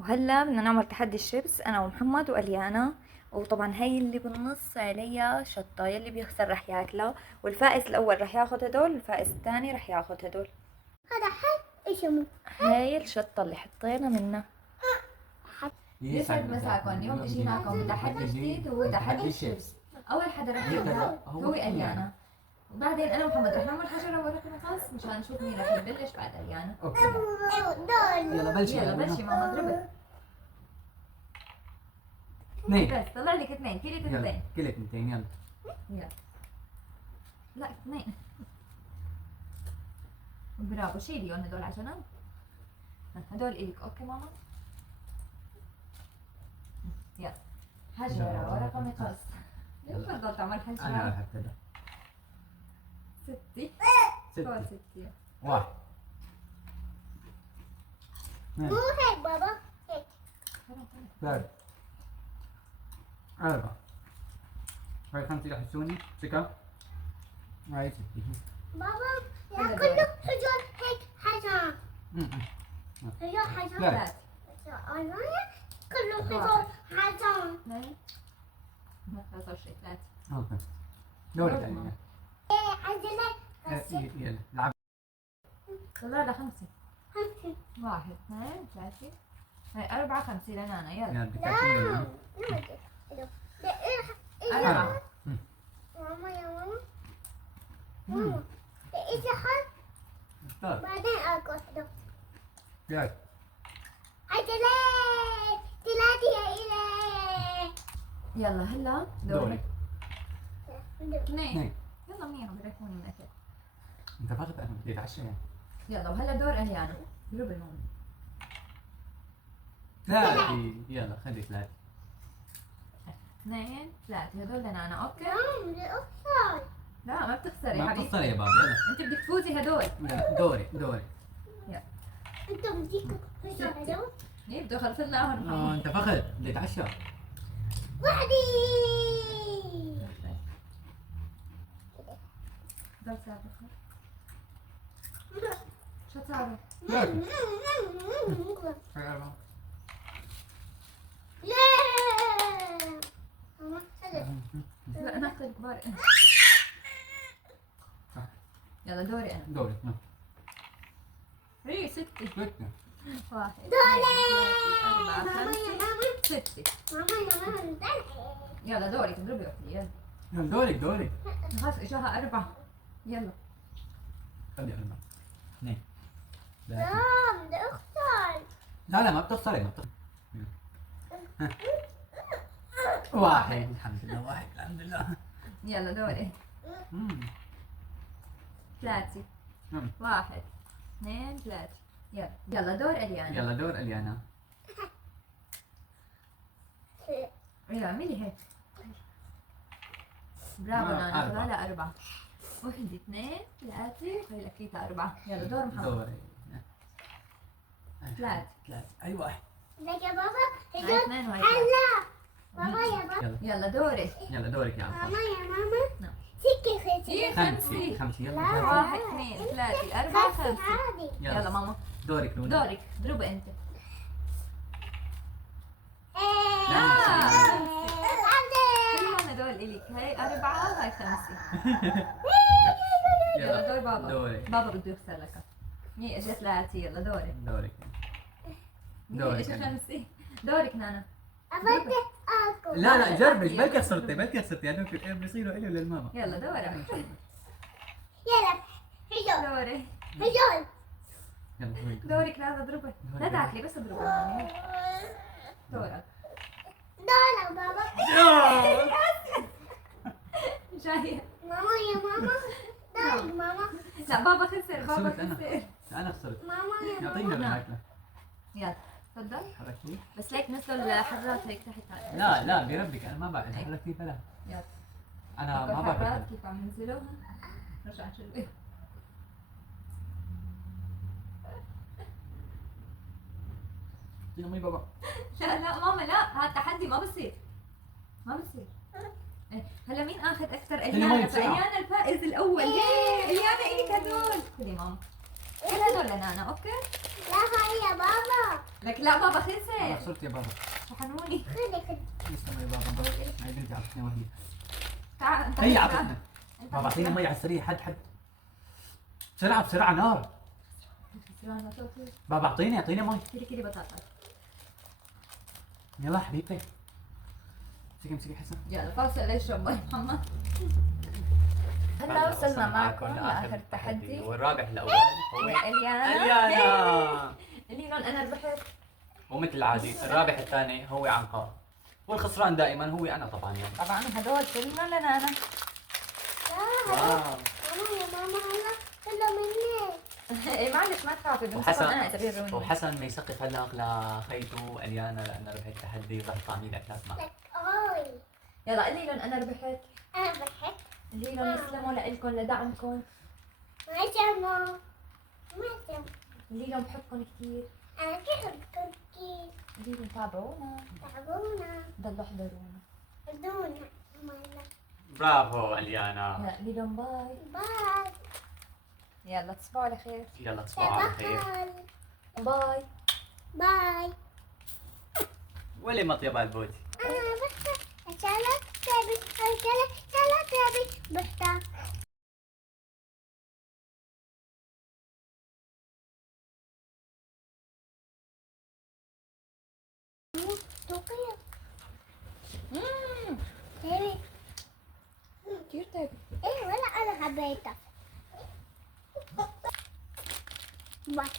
وهلا بدنا نعمل تحدي الشيبس انا ومحمد واليانا. وطبعا هي اللي بالنص عليها شطة، يلي بيخسر رح ياكلها، والفائز الاول رح ياخذ هدول، والفائز الثاني رح ياخذ هدول. هذا حد اسمه هاي الشطة اللي حطينا منها. يسعد مساكم. اليوم اجي معكم تحدي جديد وهو تحدي الشيبس. اول حدا رح يبدا هو اليانا، وبعدين انا ومحمد رح نعمل حجره ورقه مقص مشان نشوف مين رح يبلش بعد اليانا. اوكي دول يلا بلشي. يلا بلشي ماما اضربي. اثنين. بس طلع لك اثنين، كلك يلا اثنين. كلك 200. يلا يلا لا اثنين. برافو، شيليهم هدول على جنب. هدول الك. اوكي ماما. يلا حجرة ورقة مقص. تفضل تعمل انا حجرة. راح ابتدى. ستي. فوق 6 ستي. 1 مو 2 هيك بابا هيك 3 4 هاي 5 يحسوني 6 هاي 6. بابا يا كله حجر هيك حجر حجر حجر لا. أنا كله حجر حجر اثنين. 23 3. اوكي دورك دورك علينا. ماما. عندنا يلا لعب. طلع لها 5. خمسة 1 2 3. هاي 4 5 لنانا. يلا يلا بدك لا تاكلني. أربعة. ماما يا ماما ماما إذا حد طيب بعدين أكل يلا عجلة ثلاثة يا إلي يلا هلا دورك. دورك. اثنين. 2 يلا منيح بريحوني من الاكل. انت فقط انا بدي اتعشى يعني. يلا وهلا دور اليانا. جرب الماما. 3 يلا خلي 3. 2 3 هدول لنانا. اوكي. بدي أخسر لا ما بتخسري ما حبيبتي. بتصل يا بابا. يلا انت بدك تفوزي هدول. يلا دوري. أنت بديك خسر هدول ايه بده يخلص لنا هون. انت فقط بدي اتعشى. وحدي ضل ساعة. شو صار؟ لا ماما لا ناخذ الكبار. يلا دوري انا. دوري. هي 6. 6 1 دوري 4 ماما يا 5 ماما 6. ماما يا ماما دلعي يلا دورك اضربي اختي. يلا يلا دوري. خلاص اجاها 4. يلا خلي 4 2 لا 3. بدي أخسر لا ما بتخسري ما بتخسري. 1 الحمد لله. 1 الحمد لله. يلا دوري. 3 مم. 1 2 3. يلا دور اليانا. يلا دور اليانا. يلا اعملي هيك. برافو نانا. طلع لها 4. 1 2 3 وهي لكيتها 4. يلا دور محمد. دوري. 3 اي 1 لك يا بابا هاي هدول 2 وهي هلا بابا يا بابا يلا يلا دوري. يلا دورك يا عم. ماما يا ماما نعم. سكة إيه، خسر 5 لا. يلا 1 2 3 4 خسر 5. عادي يلا ماما دورك لونا. دورك. اضربي انت. كلهم هدول الك. هاي 4 وهاي 5. يلا دور بابا. دوري. بابا بده يخسر لك. هي اجت 3. يلا دورك. دورك. هي دورك اجت أنا. 5. دورك نانا. أبدي أكل لا جربي بلكي خسرتي يعني بيصيروا إلي وللماما. يلا دورك. يلا هدول دوري. هدول يلا دورك لازم اضربك. لا تاكلي بس اضربك. دورك. دول بابا جاية. ماما يا ماما دول ماما لا بابا خسر. بابا خسرت أنا. خسر. أنا خسرت. ماما يا يعطيني ماما الماكلة. يلا تفضل. حركتي. بس ليك نزلوا الحرات هيك تحت. لا بربك أنا ما بعرف حركتي فلا. يلا أنا ما الحرات بعرف. كيف عم ينزلوها. رجع نشوف. يلا مي بابا. لا ماما لا، هذا تحدي ما بصير. ما بصير. إيه، هلا مين اخذ اكثر؟ مي اليانا. بسرعة. فاليانا الفائز الاول. اليانا الك هدول. خذي ماما. كل هدول لنانا اوكي؟ لا هاي يا بابا. لك لا بابا انا خلصت. خسرت يا بابا. شحنوني. خذي. لسه يا بابا. هاي بنتي اعطتني وهي. تعال انت هي هتلعب. اعطتني. انت بابا اعطيني هتلعب. مي على السريع. حد بسرعه بسرعه نار. بابا اعطيني مي. كيلي بطاطا. يلا حبيبتي. امسكي حسن. يلا فاصل ليشرب مي محمد. هلا وصلنا معكم لاخر التحدي. والرابح الاول هو اليانا. اليانا. اللي لون انا ربحت. ومثل العادي الرابح الثاني هو عنقاء، والخسران دائما هو انا طبعا يعني. طبعا هدول كلهم لنانا. لا واو. ماما يا ماما هلا كله مني. ايه معلش ما تخافي بمسكهم وحسن انا اذا بيروني. وحسن ما يسقف هلا لخيته اليانا لانه ربح التحدي وراح يطعمي الاكلات معه. لك هاي. يلا اللي لون انا ربحت. انا بحب. اللي لون يسلموا لكم لدعمكم. ما جمع. ما جمع. اللي لون بحبكم كثير. انا بحبكم كثير. اللي لون تابعونا. تعبونا. ضلوا احضرونا. بدونا. ماما. برافو اليانا. يلا اللي لون باي. باي. يلا تصبحوا على خير. يلا تصبحوا على خير. باي. باي. باي. ولي مطيب البوتي. انا بحب. عشانك تبي. عشانك تبي. بحتاج. توقيع. تبي. كثير طيب. ايه ولا انا حبيتها. باي.